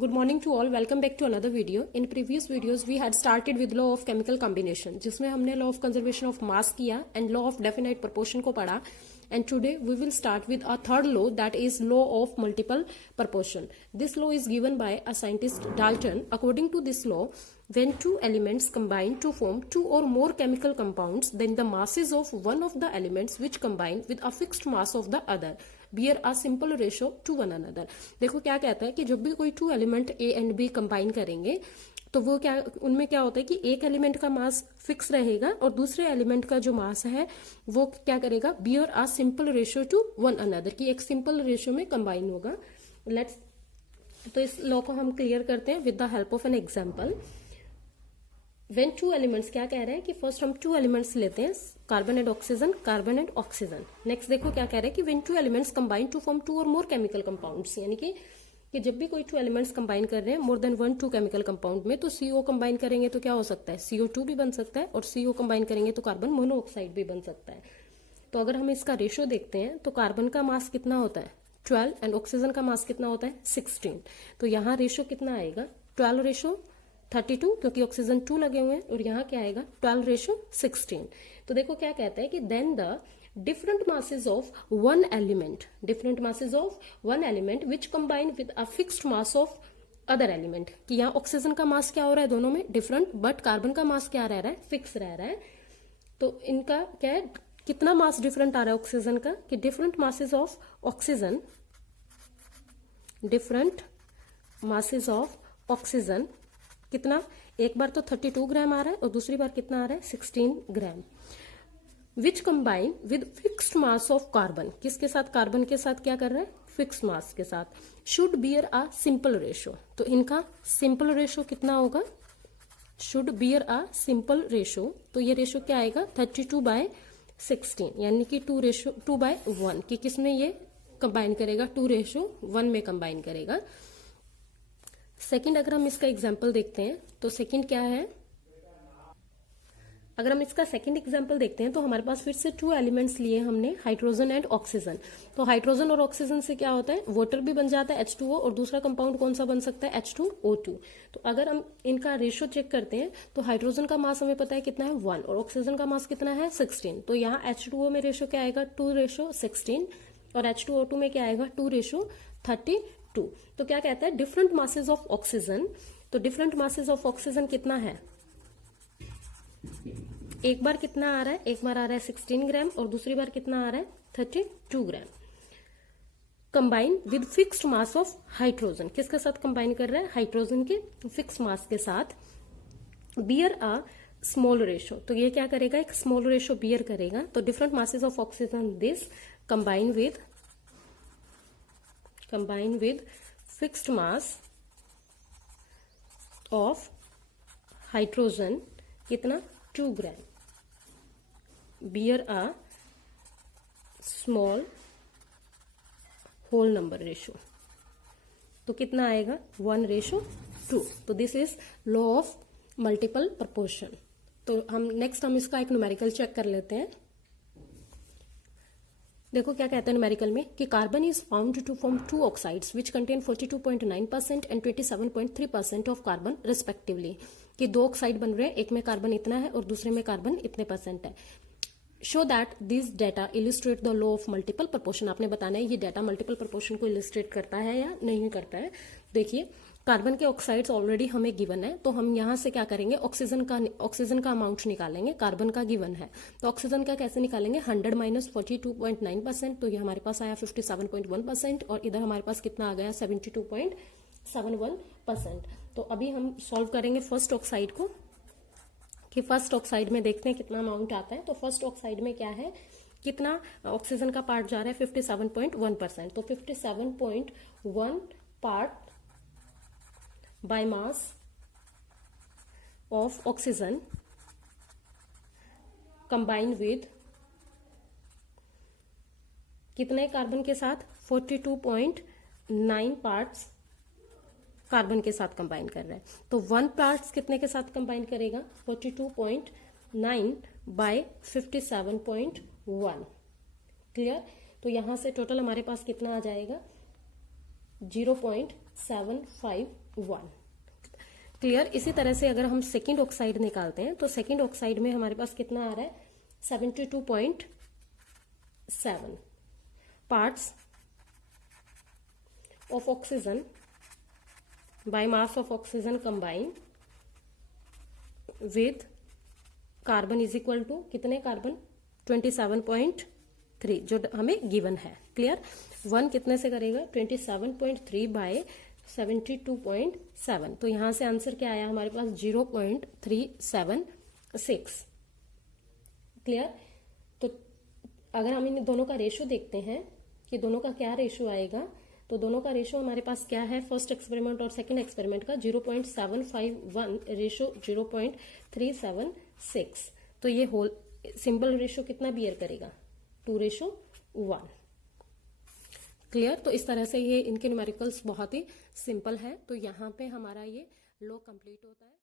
Good morning to all. Welcome back to another video. In previous videos we had started with law of chemical combination, जिसमें हमने law of conservation of mass किया and law of definite proportion को पढ़ा. And today we will start with a third law, that is law of multiple proportion. This law is given by a scientist Dalton. According to this law, when two elements combine to form two or more chemical compounds, then the masses of one of the elements which combine with a fixed mass of the other bear a simple ratio to one another. देखो क्या कहता है कि जब भी कोई two element A and B combine करेंगे तो वो क्या, उनमें क्या होता है कि एक एलिमेंट का मास फिक्स रहेगा और दूसरे एलिमेंट का जो मास है वो क्या करेगा, bear a simple ratio two one another, की एक सिंपल रेशियो में कंबाइन होगा. लेट्स, तो इस लॉ को हम क्लियर करते हैं with the help of an example. When two elements, क्या कह रहे हैं कि फर्स्ट हम टू एलिमेंट्स लेते हैं, carbon and oxygen, carbon and oxygen. Next देखो क्या कह रहे हैं कि when two elements combine to form two और मोर केमिकल कंपाउंड्स, यानी कि जब भी कोई टू एलिमेंट्स कंबाइन कर रहे हैं more than one two chemical compound में, तो सीओ कंबाइन करेंगे तो क्या हो सकता है, CO2 भी बन सकता है, और सीओ कंबाइन करेंगे तो कार्बन मोनोऑक्साइड भी बन सकता है. तो अगर हम इसका रेशो देखते हैं तो कार्बन का मास कितना होता है 12 एंड ऑक्सीजन का मास कितना होता है 16. तो यहाँ रेशो कितना आएगा 12 रेशो 32, क्योंकि ऑक्सीजन 2 लगे हुए हैं, और यहाँ क्या आएगा 12 रेशो 16. तो देखो क्या कहता है कि then the different masses of one element which combine with a fixed mass of other element, कि यहाँ ऑक्सीजन का मास क्या हो रहा है दोनों में डिफरेंट, बट कार्बन का मास क्या रह रहा है फिक्स रह रहा है. तो इनका क्या है, कितना मास डिफरेंट आ रहा है ऑक्सीजन का, कि डिफरेंट मासेस ऑफ ऑक्सीजन कितना, एक बार तो 32 ग्राम आ रहा है और दूसरी बार कितना आ रहा है 16 gram. Which combine with fixed mass of carbon, किसके साथ, कार्बन के साथ क्या कर रहा है फिक्स मास के साथ, should bear a simple ratio. तो इनका सिंपल रेशो कितना होगा, should bear a simple ratio. तो ये रेशो क्या आएगा 32/16, यानी कि 2/1, कि किसमें ये कंबाइन करेगा 2:1 में कंबाइन करेगा. सेकंड, अगर हम इसका एग्जांपल देखते हैं तो सेकंड क्या है, अगर हम इसका सेकंड एग्जांपल देखते हैं तो हमारे पास फिर से टू एलिमेंट्स लिए हमने, हाइड्रोजन एंड ऑक्सीजन. तो हाइड्रोजन और ऑक्सीजन से क्या होता है, वाटर भी बन जाता है H2O, और दूसरा कंपाउंड कौन सा बन सकता है H2O2. तो अगर हम इनका रेशो चेक करते हैं तो हाइड्रोजन का मास हमें पता है कितना है 1, और ऑक्सीजन का मास कितना है 16. तो यहाँ H2O में रेशो क्या आएगा 2:16, और H2O2 में क्या आएगा 2:32. तो क्या कहता है, डिफरेंट मासेस ऑफ ऑक्सीजन. तो डिफरेंट मासेस ऑफ ऑक्सीजन कितना है, एक बार कितना आ रहा है, एक बार आ रहा है 16 ग्राम और दूसरी बार कितना आ रहा है 32 gram. Combine with fixed mass of hydrogen, किसके साथ कंबाइन कर रहा है, हाइड्रोजन के फिक्स मास के साथ. बियर अ स्मॉल रेशो, तो ये क्या करेगा, एक स्मॉल रेशो बियर करेगा. तो different masses of oxygen this combine with fixed mass of hydrogen कितना 2 gram, bear a small whole number ratio. तो कितना आएगा 1:2. तो this is law of multiple proportion. तो नेक्स्ट हम इसका एक न्यूमेरिकल चेक कर लेते हैं. देखो क्या कहते हैं न्यूमेरिकल में, कि carbon is found to form two oxides which contain 42.9% and 27.3% of carbon respectively, कि दो ऑक्साइड बन रहे हैं, एक में कार्बन इतना है और दूसरे में कार्बन इतने % है. Show that this data illustrate the law of multiple proportion. आपने बताना है ये डेटा मल्टीपल प्रपोर्शन को इलिस्ट्रेट करता है या नहीं करता है. देखिए कार्बन के ऑक्साइड्स ऑलरेडी हमें गिवन है, तो हम यहां से क्या करेंगे, ऑक्सीजन का अमाउंट निकालेंगे. कार्बन का गिवन है तो ऑक्सीजन का कैसे निकालेंगे, 100 - 42.9%, तो ये हमारे पास आया 57.1%, और इधर हमारे पास कितना आ गया 72.71%. तो अभी हम सॉल्व करेंगे फर्स्ट ऑक्साइड को, कि फर्स्ट ऑक्साइड में देखते हैं कितना अमाउंट आता है. तो फर्स्ट ऑक्साइड में क्या है, कितना ऑक्सीजन का पार्ट जा रहा है 57.1%. तो 57.1 part by mass of oxygen combine with कितने कार्बन के साथ 42.9 पार्ट्स कार्बन के साथ कंबाइन कर रहा है. तो 1 पार्ट्स कितने के साथ कंबाइन करेगा 42.9 बाय 57.1. क्लियर. तो यहां से टोटल हमारे पास कितना आ जाएगा 0.751। क्लियर। इसी तरह से अगर हम सेकेंड ऑक्साइड निकालते हैं तो सेकेंड ऑक्साइड में हमारे पास कितना आ रहा है 72.7 parts of oxygen by mass of oxygen combine with carbon is equal to कितने कार्बन 27.3 जो हमें गिवन है। क्लियर। 1 कितने से करेगा 27.3 बाय 72.7 तो यहां से आंसर क्या आया हमारे पास 0.376। क्लियर। तो अगर हम इन दोनों का रेशो देखते हैं कि दोनों का क्या रेशो आएगा तो दोनों का रेशो हमारे पास क्या है फर्स्ट एक्सपेरिमेंट और सेकंड एक्सपेरिमेंट का 0.751 रेशो 0.376 तो ये होल सिंपल रेशो कितना बियर करेगा 2:1। क्लियर। तो इस तरह से ये इनके न्यूमेरिकल्स बहुत ही सिंपल है। तो यहाँ पे हमारा ये लॉ कंप्लीट होता है।